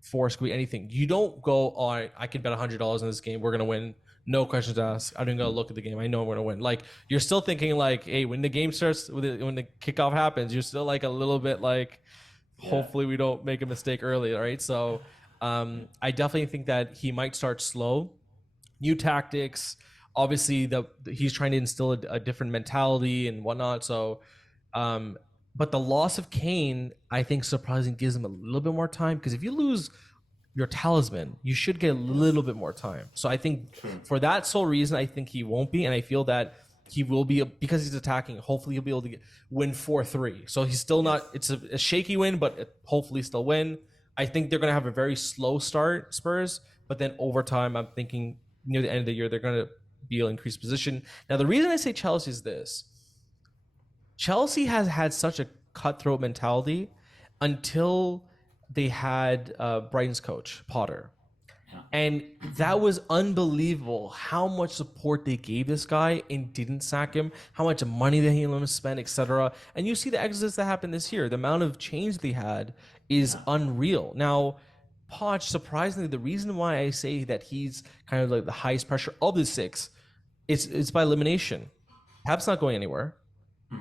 Forest, could be anything. You don't go, I can bet $100 on this game, we're gonna win. No questions asked. I didn't go look at the game. I know we're gonna win. You're still thinking hey, when the game starts, when the kickoff happens, you're still a little bit hopefully we don't make a mistake early, right? So I definitely think that he might start slow. New tactics. Obviously, he's trying to instill a different mentality and whatnot. So, but the loss of Kane, I think, surprisingly gives him a little bit more time, because if you lose your talisman, you should get a little bit more time. So I think for that sole reason, I think he won't be, and I feel that he will be, because he's attacking. Hopefully, he'll be able to win 4-3. So he's still not. It's a shaky win, but hopefully still win. I think they're going to have a very slow start, Spurs, but then over time, I'm thinking near the end of the year, they're going to be able to increase position. Now, the reason I say Chelsea is this. Chelsea has had such a cutthroat mentality until they had Brighton's coach, Potter. Yeah. And that was unbelievable how much support they gave this guy and didn't sack him, how much money that he let him spend, etc. And you see the exodus that happened this year. The amount of change they had is unreal. Now, Poch, surprisingly, the reason why I say that he's kind of the highest pressure of the 6, it's by elimination. Pep's not going anywhere.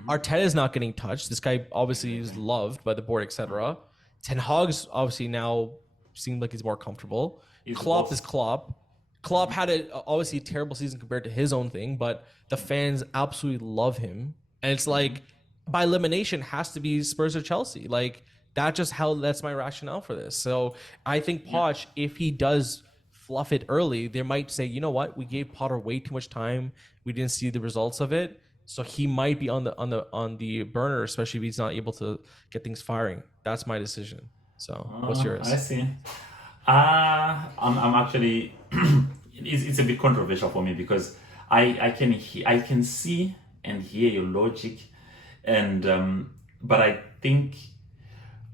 Arteta is not getting touched. This guy obviously is loved by the board, etc. Ten Hag's obviously now seems like he's more comfortable. Klopp is Klopp. Klopp had obviously a terrible season compared to his own thing, but the fans absolutely love him. And it's by elimination has to be Spurs or Chelsea. That's my rationale for this. So I think Poch, if he does fluff it early, they might say, you know what, we gave Potter way too much time. We didn't see the results of it. So he might be on the burner, especially if he's not able to get things firing. That's my decision. So what's yours? I see. I'm actually it's a bit controversial for me, because I can see and hear your logic, and but I think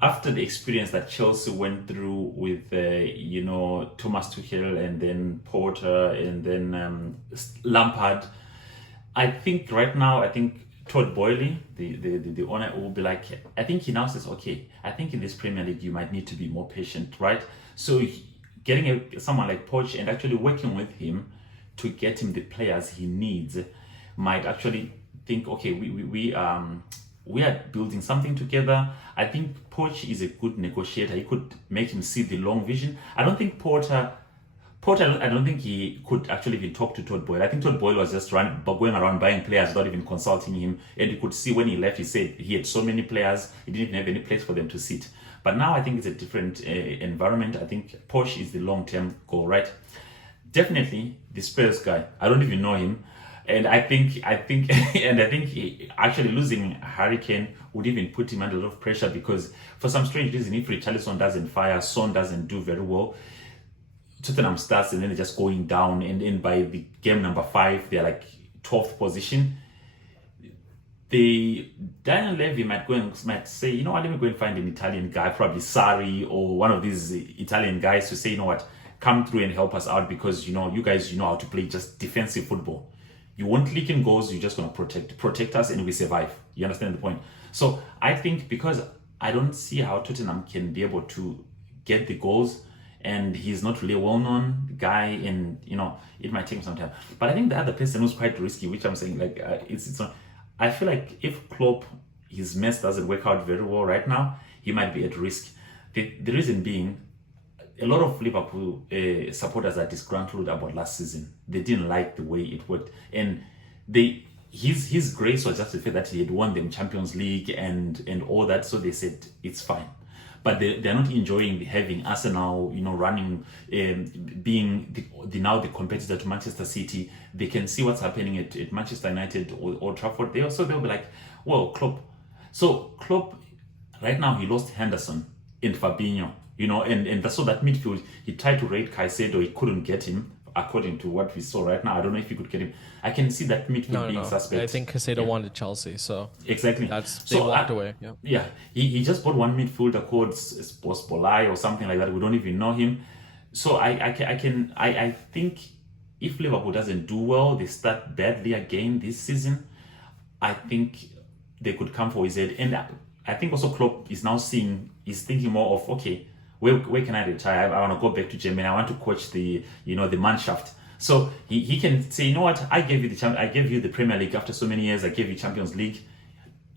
after the experience that Chelsea went through with Thomas Tuchel and then Porter and then Lampard, I think right now, Todd Boehly, the owner, will be I think he now says, okay, I think in this Premier League you might need to be more patient, right? So getting someone like Poch and actually working with him to get him the players he needs might actually think, okay, we are building something together. I think Poch is a good negotiator. He could make him see the long vision. I don't think Porter, I don't think he could actually even talk to Todd Boyle. I think Todd Boyle was just going around buying players without even consulting him. And you could see when he left, he said he had so many players, he didn't even have any place for them to sit. But now I think it's a different environment. I think Posh is the long-term goal, right? Definitely the Spurs guy. I don't even know him. And I think, and I think actually losing Harry Kane would even put him under a lot of pressure because for some strange reason, if Richarlison doesn't fire, Son doesn't do very well, Tottenham starts and then they're just going down. And then by the game number 5, they're like 12th position. Daniel Levy might say, you know what, let me go and find an Italian guy, probably Sarri or one of these Italian guys to say, you know what, come through and help us out because, you know, you guys, you know how to play just defensive football. You won't leak in goals, you're just going to protect us and we survive. You understand the point? So I think because I don't see how Tottenham can be able to get the goals and he's not really a well-known guy and, you know, it might take him some time. But I think the other person who's quite risky, which I'm saying, like, it's not, I feel like if Klopp, his mess doesn't work out very well right now, he might be at risk. The reason being, a lot of Liverpool supporters are disgruntled about last season. They didn't like the way it worked. And his grace was just the fact that he had won them Champions League and all that. So they said, it's fine. But they're not enjoying having Arsenal, you know, running, being now the competitor to Manchester City. They can see what's happening at Manchester United or Old Trafford. They'll be like, well, Klopp. So Klopp, right now, he lost Henderson and Fabinho. You know, and so that midfield, he tried to raid Caicedo, he couldn't get him, according to what we saw right now. I don't know if he could get him. I can see that midfield being suspect. I think Caicedo wanted Chelsea, so exactly. They walked away. Yeah. Yeah, he just bought one midfielder called Spoliai or something like that. We don't even know him. So I think if Liverpool doesn't do well, they start badly again this season, I think they could come for his head. And I think also Klopp is now is thinking more of, okay, where can I retire? I want to go back to Germany. I want to coach the Mannschaft. So he can say, you know what? I gave you the Premier League after so many years. I gave you Champions League.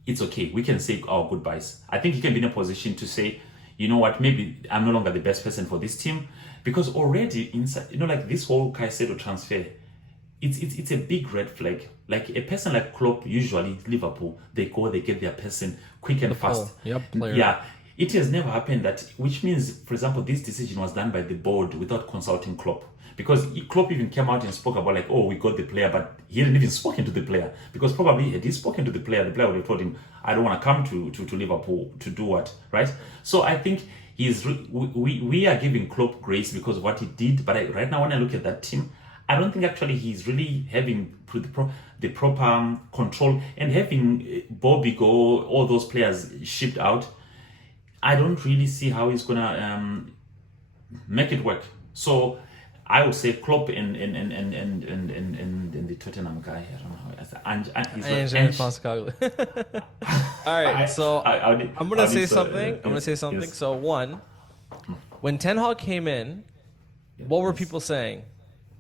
It's okay. We can say our goodbyes. I think he can be in a position to say, you know what? Maybe I'm no longer the best person for this team because already inside, you know, like this whole Caicedo transfer, it's a big red flag. Like a person like Klopp, usually Liverpool, they get their person quick and fast. Player. Yeah. It has never happened which means, for example, this decision was done by the board without consulting Klopp. Because Klopp even came out and spoke about like, oh, we got the player, but he hadn't even spoken to the player. Because probably had he spoken to the player would have told him, I don't want to come to Liverpool to do what, right? So I think we are giving Klopp grace because of what he did. But right now, when I look at that team, I don't think actually he's really having the proper control and having Bobby go, all those players shipped out. I don't really see how he's gonna make it work. So I would say Klopp and the Tottenham guy. I don't know. All right, so I'm gonna say something. So one, when Ten Hag came in, what were people saying?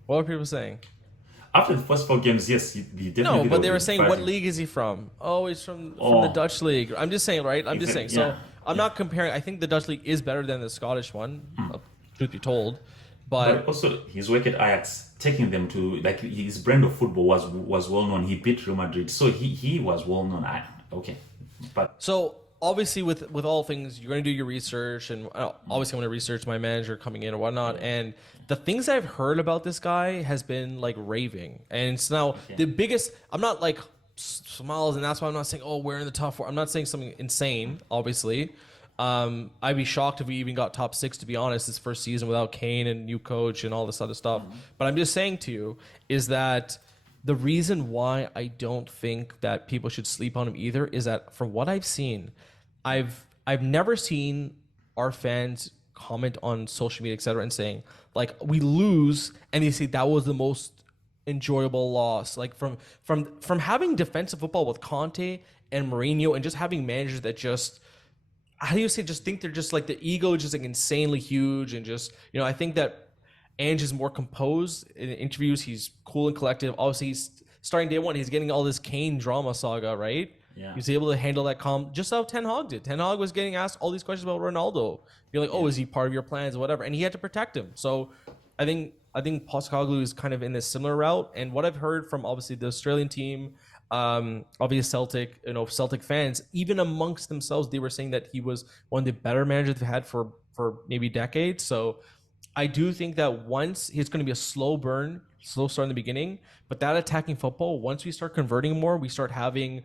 After the first 4 games, yes, he definitely. No, but they were saying, what league is he from? Oh, he's from the Dutch league. I'm just saying, right? I'm just saying. So I'm not comparing. I think the Dutch league is better than the Scottish one, truth be told. But also his work at Ajax, taking them to like his brand of football was well known. He beat Real Madrid, so he was well known. Okay, but so obviously with all things, you're going to do your research, and obviously I'm going to research my manager coming in or whatnot. And the things I've heard about this guy has been like raving, and it's now the biggest. I'm not like smiles, and that's why I'm not saying, oh, we're in the top 4. I'm not saying something insane, obviously. I'd be shocked if we even got top 6, to be honest, this first season without Kane and new coach and all this other stuff. But I'm just saying to you is that the reason why I don't think that people should sleep on him either is that from what I've seen, I've never seen our fans comment on social media, etc., and saying like we lose, and they say that was the most enjoyable loss. Like from having defensive football with Conte and Mourinho, and just having managers that just, how do you say, just think they're just like the ego is just like insanely huge, and just, you know, I think that Ange is more composed in interviews. He's cool and collective. Obviously, he's starting day one. He's getting all this Kane drama saga, right? Yeah. He's able to handle that calm, just how Ten Hag did. Ten Hag was getting asked all these questions about Ronaldo. You're like, oh, is he part of your plans or whatever? And he had to protect him. So I think Postecoglou is kind of in this similar route. And what I've heard from obviously the Australian team, Obviously Celtic fans, even amongst themselves, they were saying that he was one of the better managers they've had for maybe decades. So I do think that once it's going to be a slow start in the beginning, but that attacking football, once we start converting more, we start having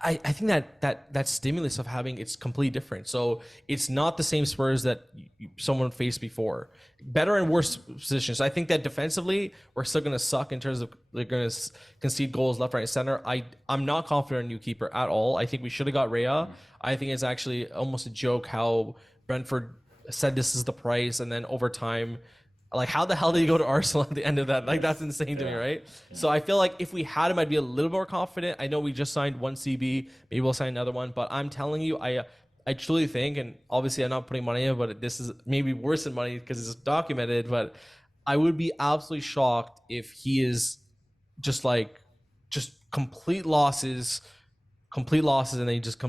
I think that stimulus of having it's completely different. So it's not the same Spurs that someone faced before. Better and worse positions. So I think that defensively we're still going to suck in terms of they're going to concede goals left, right, and center. I'm not confident in a new keeper at all. I think we should have got Rhea. I think it's actually almost a joke how Brentford said this is the price, and then over time. Like, how the hell did he go to Arsenal at the end of that? Like, that's insane to me, right? Yeah. So I feel like if we had him, I'd be a little more confident. I know we just signed one CB. Maybe we'll sign another one. But I'm telling you, I truly think, and obviously I'm not putting money in, but this is maybe worse than money because it's documented, but I would be absolutely shocked if he is just complete losses, and then he just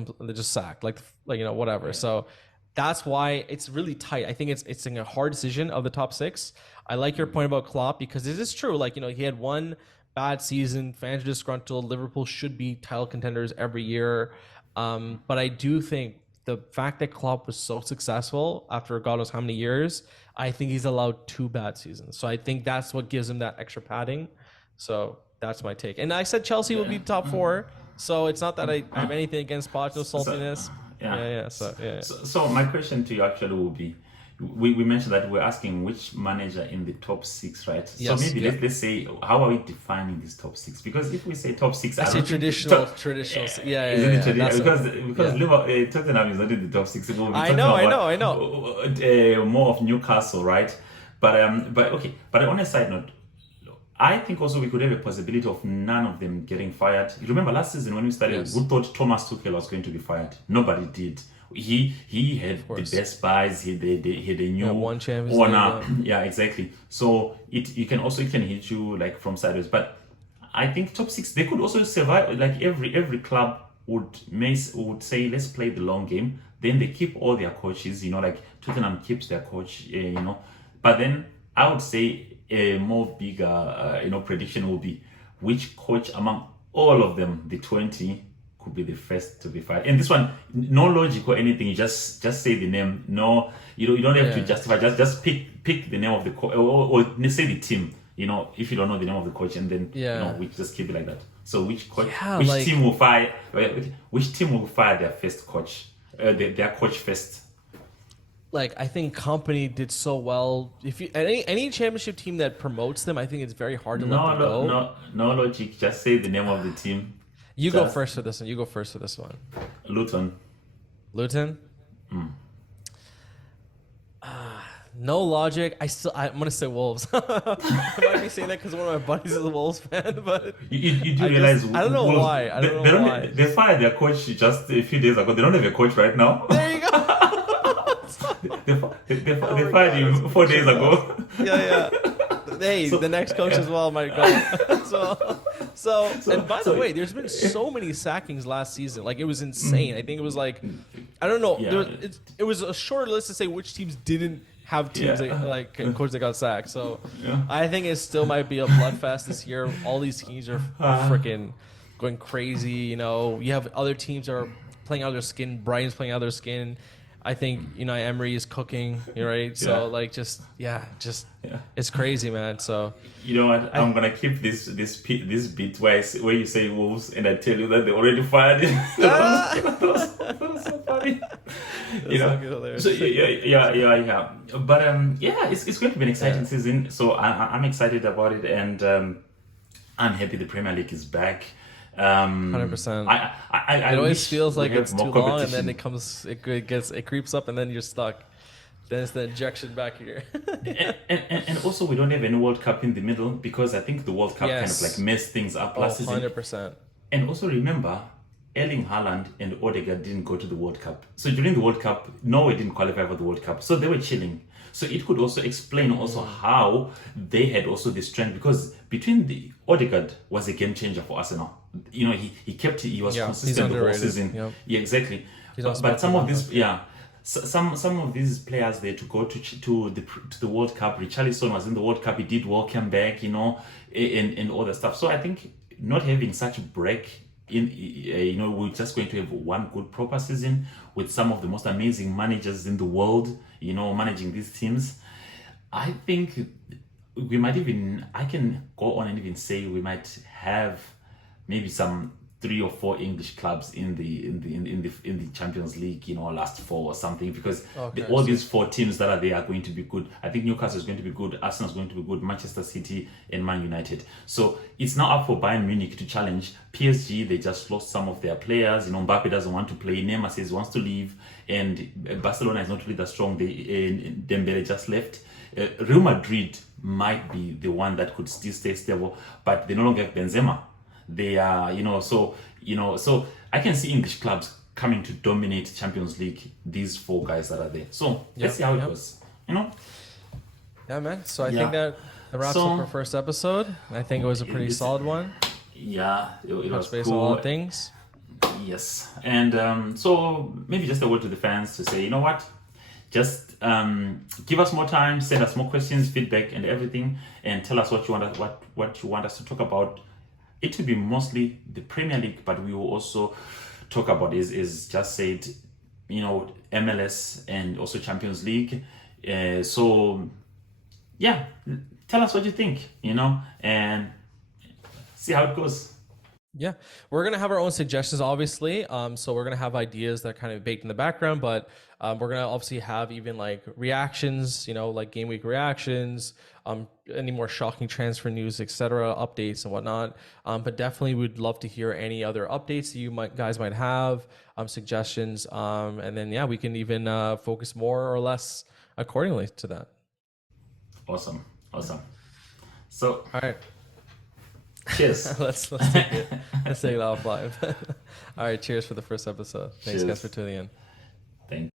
sacked. Like whatever. Right. So that's why it's really tight. I think it's a hard decision of the top 6. I like your point about Klopp because it is true. Like, he had one bad season, fans are disgruntled. Liverpool should be title contenders every year. But I do think the fact that Klopp was so successful after God knows how many years, I think he's allowed 2 bad seasons. So I think that's what gives him that extra padding. So that's my take. And I said Chelsea will be top 4. So it's not that I have anything against Poch, no saltiness. So my question to you actually will be, we mentioned that we're asking which manager in the top 6, right? Yes, so maybe let's say, how are we defining this top 6? Because if we say top 6, I say traditional. Because Tottenham is not in the top 6. We'll be I know. More of Newcastle, right? But okay. But on a side note, I think also we could have a possibility of none of them getting fired. You remember last season when we started, we thought Thomas Tuchel was going to be fired. Nobody did. He had the best buys. He had a new one owner. Yeah, exactly. So it can hit you like from sideways. But I think top 6 they could also survive. Like every club would say, let's play the long game. Then they keep all their coaches. Like Tottenham keeps their coach. But then I would say. A more bigger, prediction will be which coach among all of them, the 20, could be the first to be fired. And this one, no logic or anything. You just say the name. No, you don't have to justify. Just pick the name of the coach or say the team. If you don't know the name of the coach, and then we just keep it like that. So which coach, team will fire? Which team will fire their first coach? Their coach first. Like, I think Company did so well. If you any championship team that promotes them, I think it's very hard to let them go. No logic. Just say the name of the team. Go first for this one. Luton. No logic. I'm gonna say Wolves. I might be saying that because one of my buddies is a Wolves fan, but you do realize I don't know Wolves, why. They fired their coach just a few days ago. They don't have a coach right now. There you go. They fired him 4 days ago. Yeah. Hey, the next coach as well might go. So, and by the way, there's been so many sackings last season. Like, it was insane. I think it was like, I don't know. Yeah. It was a short list to say which teams didn't have teams coach that got sacked. So I think it still might be a bloodfest this year. All these teams are freaking going crazy. You have other teams that are playing out their skin. Brighton's playing out their skin. I think Emery is cooking, right? So it's crazy, man. So you know what? I'm gonna keep this bit where you say Wolves, and I tell you that they already fired him. That was so funny. So yeah. But it's going to be an exciting season. So I'm excited about it, and I'm happy the Premier League is back. 100%. It always feels like it's too long, and then it creeps up, and then you're stuck. Then it's the injection back here. and also we don't have any World Cup in the middle because I think the World Cup kind of like messed things up last season. 100%. And also remember, Erling Haaland and Odegaard didn't go to the World Cup. So during the World Cup, Norway didn't qualify for the World Cup. So they were chilling. So it could also explain also how they had also the strength, because between the Odegaard was a game changer for Arsenal. He was consistent the whole season. Yep. Yeah, exactly. But some of these, some of these players there to go to the World Cup. Richarlison was in the World Cup. He did welcome back, and all that stuff. So I think not having such a break in, we're just going to have one good proper season with some of the most amazing managers in the world, managing these teams. I think we might even, I can go on and even say we might have maybe some 3 or 4 English clubs in the Champions League, last 4 or something, because all these 4 teams that are there are going to be good. I think Newcastle is going to be good, Arsenal is going to be good, Manchester City and Man United. So it's now up for Bayern Munich to challenge PSG. They just lost some of their players. Mbappe doesn't want to play. Neymar says he wants to leave, and Barcelona is not really that strong. Dembele just left. Real Madrid might be the one that could still stay stable, but they no longer have Benzema. They are, so I can see English clubs coming to dominate Champions League, these 4 guys that are there. So let's see how it goes, Yeah, man. So I think that wraps up our first episode. I think it was a pretty solid one. Yeah, it was based cool. on a lot of things. Yes. And so maybe just a word to the fans to say, you know what? Just give us more time, send us more questions, feedback, and everything, and tell us what you want us to talk about. It will be mostly the Premier League, but we will also talk about, is just said, MLS and also Champions League. So yeah, tell us what you think, and see how it goes. Yeah, we're gonna have our own suggestions, obviously. So we're gonna have ideas that are kind of baked in the background, but we're gonna obviously have even like reactions, like game week reactions, any more shocking transfer news, etc., updates and whatnot. But definitely, we'd love to hear any other updates that you guys might have, suggestions, and then we can even focus more or less accordingly to that. Awesome. So, all right. Cheers. let's take it. Let's take it off live. All right. Cheers for the first episode. Thanks, guys, for tuning in. Thank you.